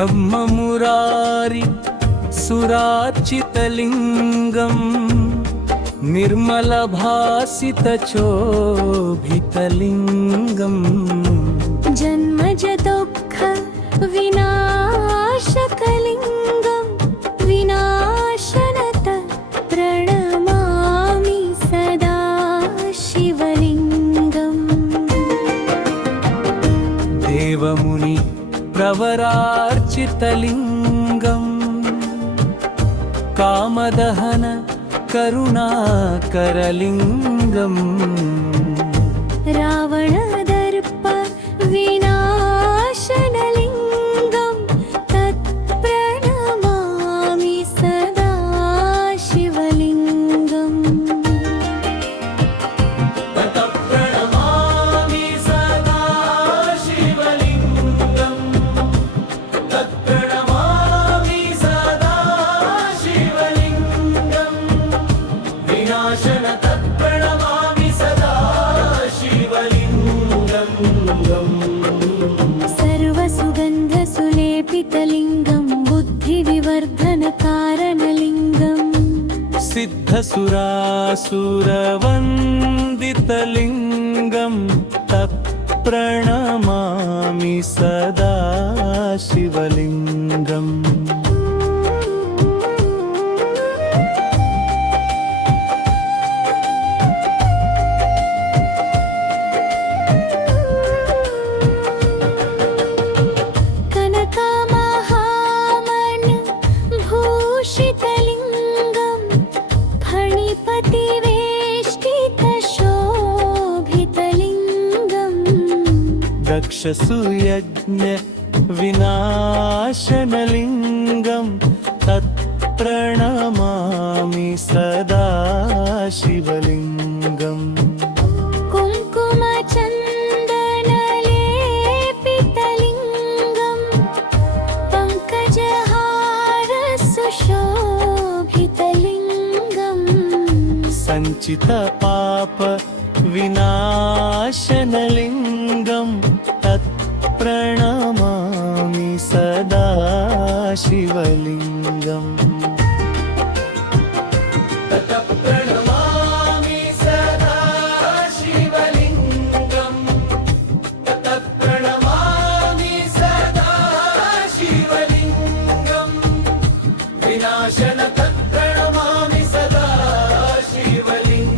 ब्रह्ममुरारि सुरार्चितलिङ्गम् निर्मलभासितचोभितलिङ्गम् जन्मज दुःख विनाशकलिङ्गं विनाशनत प्रणमामि सदा शिवलिङ्गम् देवमुनि प्रवरार्चितलिङ्गम् कामदहन करुणाकरलिङ्गम् रावणदर्प विनाशनलिङ्गं तत्प्रणमामि सदा शिवलिङ्गम् तत्प्रणमामि सदा शिवलिङ्गम् तत्प्रणमामि सदा शिवलिङ्गम् विनाशन तत्प्रणमामि सदा शिवलिङ्गम् सर्वसुगन्धसुलेपितलिङ्गं बुद्धिविवर्धनकारणलिङ्गम् सिद्धसुरासुरवन्दितलिङ्गं तत्प्रणमामि सदा शिवलिङ्गम् भूषितलिङ्गं फणिपतिवेष्टितशोभितलिङ्गम् दक्षसुयज्ञ विनाशनलिङ्गं तत्प्रणमामि सदा शिवलिङ्गम् कुङ्कुमचन्दनलेपितलिङ्गं पङ्कजहारसुशोभितलिङ्गम् सञ्चितपाप विनाशनलिङ्गं तत्प्रणमामि सदा शिवलिङ्गम् तत्प्रणमामि सदा शिवलिङ्गम् तत्प्रणमामि सदा शिवलिङ्गम् विनाशन तत्प्रणमामि सदा शिवलिङ्गम्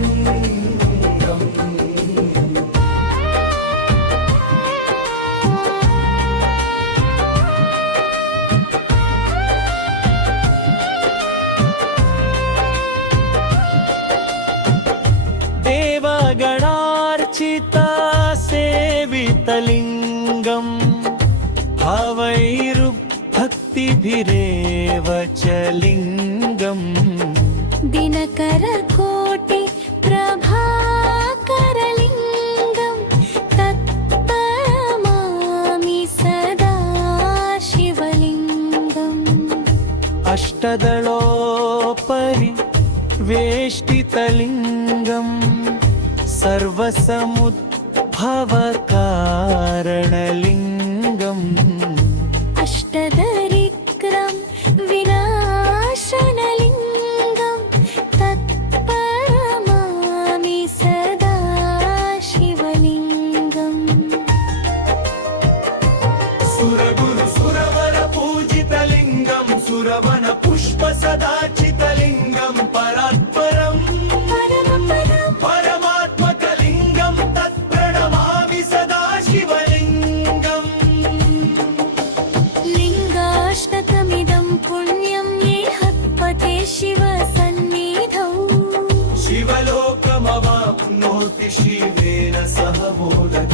देवगणार्चिता सेवितलिङ्गं भावैरुभक्तिभिरेव च लिङ्गम् दिनकरकोटि प्रभाकरलिङ्गं तत्प्रणमामि सदा शिवलिङ्गम् अष्टदलोपरि वेष्टितलिङ्गं सर्वसमुद्भवकारणलिङ्गम् अष्टदरिक्रं विनाशनलिङ्गं तत्प्रणमामि सदा शिवलिङ्गम् सुरगुरु सुरवर पूजितलिङ्गं सुरवन पुष्प सदाचितलिङ्गं परात्परम् परमात्मकलिङ्गं तत्प्रणमामि सदा शिवलिङ्गम् लिङ्गाष्टकमिदं पुण्यं ये हत्पते शिवसन्निधौ शिवलोकमवाप्नोति शिवेन सह मोदते